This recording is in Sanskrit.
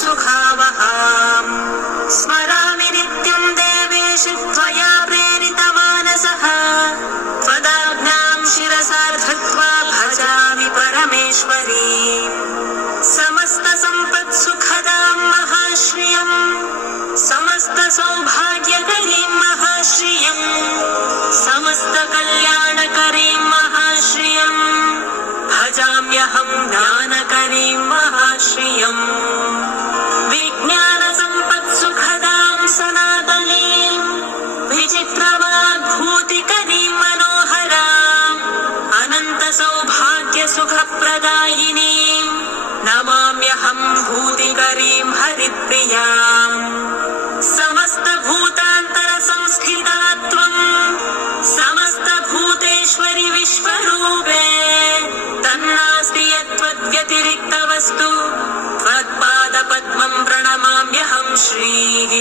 सुखावहाम् स्मरामि नित्यं देवेश त्वया प्रेरितमानसः त्वदाज्ञां शिरसा धृत्वा भजामि परमेश्वरी समस्त सम्पत्सुखदां महाश्रियं समस्त सौभाग्यकरीं महाश्रियं समस्त कल्याणकरीं महाश्रियं भजाम्यहं ज्ञानकरीं महाश्रियम् विज्ञानसम्पत्सुखदां सनातनीं विचित्रवाग्भूतिकरीं मनोहराम् अनन्तसौभाग्यसुखप्रदायिनीं नमाम्यहं भूतिकरीं हरिप्रियाम् समस्तभूतान्तरसंस्थिता त्वं समस्तभूतेश्वरि विश्वरूपे तन्नास्ति यत्त्वद्व्यतिरिक्तवस्तु त्वत्पादपद्मं प्रणमाम्यहं श्रीः।